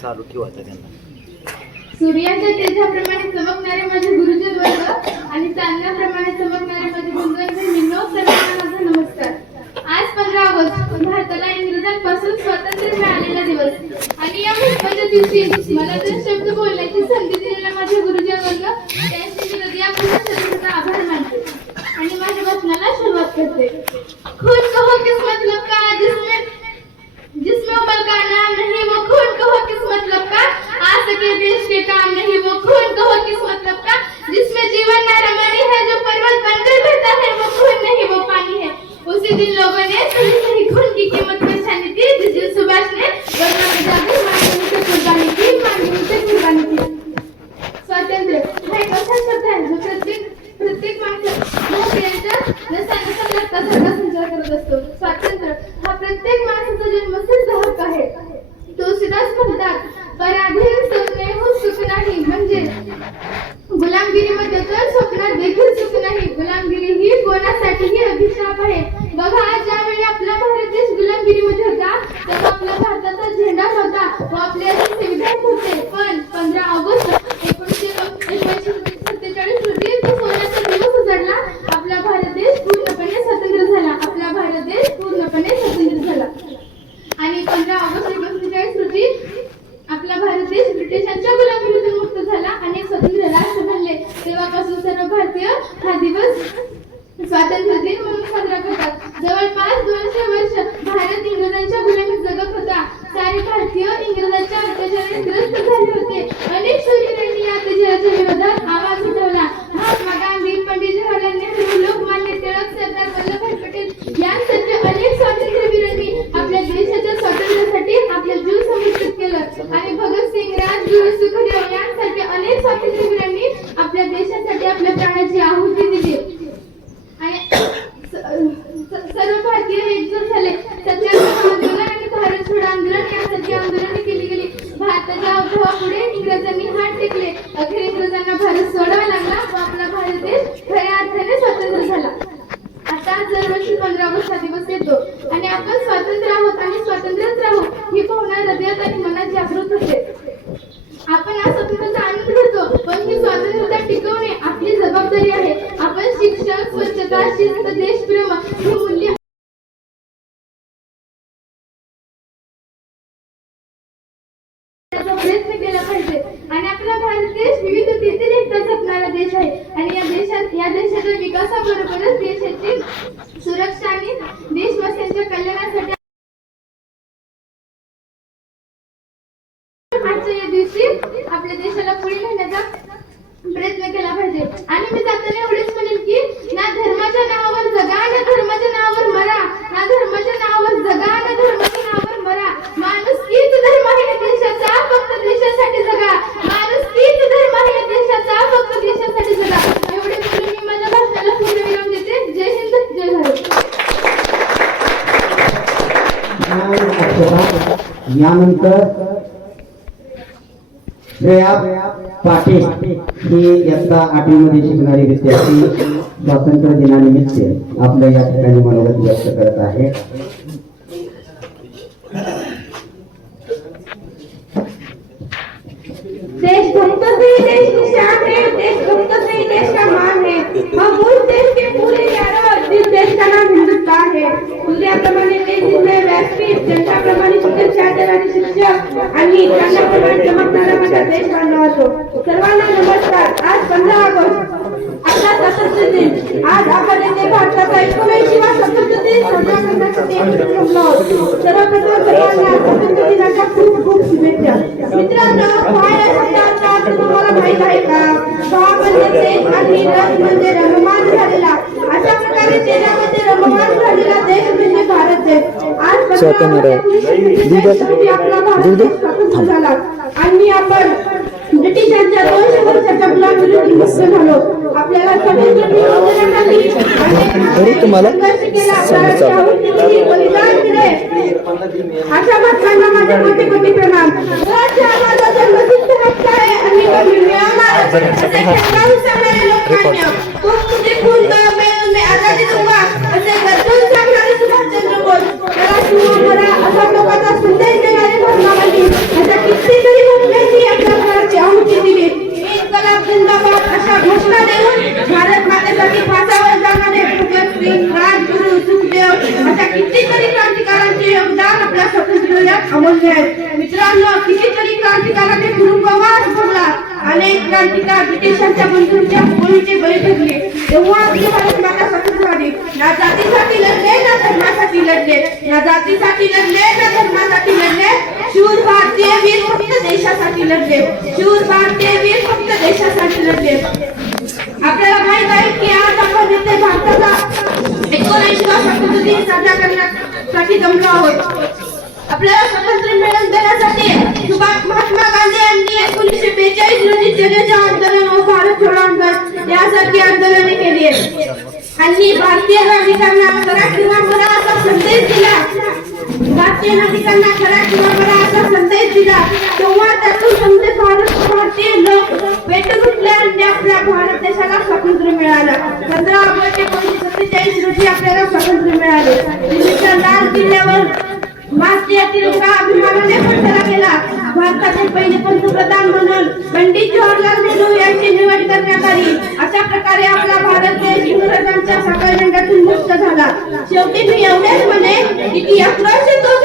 चालू ठेवा त्यांना सूर्याच्या तेजाप्रमाणे चमकणारे माझे गुरुजन वर्ग आणि चांदण्याप्रमाणे चमकणारे माझे गुरुजन आणि सर्वांना माझा नमस्कार. आज पंधरा ऑगस्ट भारताला इंग्रजांपासून स्वातंत्र्य मिळालेला दिवस. आणि या महत्त्वाच्या दिवशी मला जर शब्द बोलण्याची संधी दिलेला माझे गुरुजन वर्ग त्यांची मी हृदयापूर्ण आभार मानते. आणि माझ्या वचनाला सुरुवात करते. खुश आ सके देश के काम नहीं, वो खून कहो किस मतलब का जिसमें जीवन न रमणी है, जो पर्वत बनकर बहता है, वो खून नहीं, वो पानी है। उसी दिन लोगों ने सही सही खून की कीमत पहचानी थी जिस दिन सुभाष ने वरना जाकर मानवता से कुर्बानी की मानवता से कुर्बानी की। स्वातंत्र्य। हा एक शब्द आहे जो प्रत्येक प्रत्येक माणसा भारतीयांच्या नसानसा रक्तासारखा संचार करत असतो स्वातंत्र्य। हा, प्रत्येक माणसाचा जन्मसिद्ध हक्क आहे तुळशीदास म्हणतात पराधीन सुखणे होता व आपले असे संविधान होते पण पंधरा ऑगस्ट एकोणीसशे एकोणीसशे सत्तेचाळीस रोजी तो सोन्याचा दिवस उजाडला आपला भारत देश पूर्णपणे स्वतंत्र झाला आपला भारत देश पूर्णपणे स्वतंत्र झाला आणि पंधरा ऑगस्ट एकोणीसशे चाळीस रोजी आपला भारत देश ब्रिटिशांच्या गुलामीतून मुक्त झाला आणि स्वतंत्र राष्ट्र बनले तेव्हापासून सर्व भारतीय हा दिवस स्वातंत्र्य दिन म्हणून साजरा करतात जवळपास दोनशे वर्ष भारत इंग्रजांच्या गुलामीत जगत होता सारे भारतीय इंग्रजांच्या अत्याचाराने ग्रस्त झाले होते अनेक शूरवीरांनी या अत्याचाराच्या विरोधात आवाज उठवला महात्मा गांधी पंडित जवाहरलाल नेहरू लोकमान्य टिळक सरदार वल्लभभाई पटेल यांसारखे अनेक स्वातंत्र्यवीरांनी आपल्या देशाच्या स्वातंत्र्यासाठी आपले जीव समर्पित केलं आणि भगतसिंग राजगुरू सुखदेव यांसारखे अनेक स्वातंत्र्यवीरांनी आपल्या देशासाठी आपल्या प्राणाची आहुती दिली. आणि सर्व भारतीय एकजूट झाले. सत्याग्रह आंदोलन आणि भारत छोडो आंदोलन यासारखी आंदोलने केली गेली. भारताच्या अभावापुढे इंग्रजांनी हात टेकले. अखेर इंग्रजांना भारत सोडावा लागला व आपला भारत देश खऱ्या अर्थाने स्वतंत्र झाला. आता दरवर्षी पंधरा ऑगस्ट दिवस येतो. आणि आपण त्याचा प्रयत्न केला पाहिजे. आणि आपला भारत देश विविधतेतील एकता जपणारा देश आहे. आणि या देशात या देशाच्या विकासाबरोबरच देशाची सुरक्षा आणि देशवासियांच्या कल्याणासाठी आजच्या या दिवशी आपल्या देशाला पुढे नेण्याचा प्रयत्न केला पाहिजे. आणि मी जाताना एवढेच म्हणेन की ना धर्म यानंतर श्रेया पाटील ही इयत्ता आठवीमध्ये शिकणारी विद्यार्थी स्वातंत्र्य दिनानिमित्त आपल्या या ठिकाणी मनोगत व्यक्त करत आहे। देश भक्त से देश की शान है, देश भक्त से देश का मान है। हम उस देश के पूरे यारो जिस देश का नाम हिंदुस्तान है सूर्याप्रमाणे ते व्यासपीठ जनताप्रमाणे सुंदर चादर आणि शिक्षक आणि चमकणारा माझा देश मानला सर्वांना नमस्कार. आज पंधरा ऑगस्ट आपला स्वातंत्र्य दिन. आज आपण येथे भारताचा एकोणऐंशी वा स्वातंत्र्य दिन साजरा करण्यासाठी जमलो आहोत सर्वप्रथम सर्वांना स्वातंत्र्य दिनाच्या खूप खूप शुभेच्छा. मित्रांनो काय शब्दाचा अर्थ तुम्हाला माहीत आहे का? भा म्हणजे देश आणि रस म्हणजे रममान झालेला. अशा प्रकारे देशामध्ये रममान झालेला देश म्हणजे भारत देश आज स्वातंत्र्य. स्वतंत्र झाला आणि आपण ब्रिटिशांच्या दोनशे वर्षाच्या मुक्त झालो. आपल्याला तुम्हाला अशा कोटी कोटी प्रणाम. माझा जन्मसिद्ध हक्क आहे. आणि आहेत मित्रांनो कितीतरी क्रांतिकारकांनी कुटुंबवास भोगला. अनेक क्रांतिकार ब्रिटिशांच्या बंधूंच्या गोळीचे बळी ठरले. तेव्हा आपली भारत माता स्वतंत्र झाली ना जातीसाठी लढले ना धर्मासाठी लढले. ना जातीसाठी लढले ना धर्मासाठी लढले. शूर भारतीय वीर फक्त देशासाठी लढले. शूर भारतीय वीर फक्त देशासाठी लढले. आपल्याला माहीत आहे की आज आपण इथे भारताचा स्वातंत्र्य दिन साजरा करण्यासाठी जमलो आहोत. आपल्याला स्वातंत्र्य मिळवून देण्यासाठी सुभाष महात्मा गांधी यांनी एकोणीसशे बेचाळीस रोजी जनता आंदोलन व भारत छोडो आंदोलन यासारखी आंदोलने केली आहेत. आणि भारतीय नागरिकांना खरा किंवा खरा असा संदेश दिला. भारतीय नागरिकांना खरा किंवा खरा असा संदेश दिला. तेव्हा त्यातून समजे भारत भारतीय लोक पेटून उठले आणि आपल्या भारत देशाला स्वातंत्र्य मिळालं. पंधरा ऑगस्ट एकोणीसशे सत्तेचाळीस रोजी आपल्याला स्वातंत्र्य मिळाले. भारतीय का अभिमानाने फडकला गेला भारताचे पहिले पंतप्रधान म्हणून पंडित जवाहरलाल नेहरू यांची निवड करण्यात आली. अशा प्रकारे आपला भारत देश इंग्रजांच्या साखळदंडातून मुक्त झाला. शेवटी मी एवढेच म्हणे की अकराशे दोन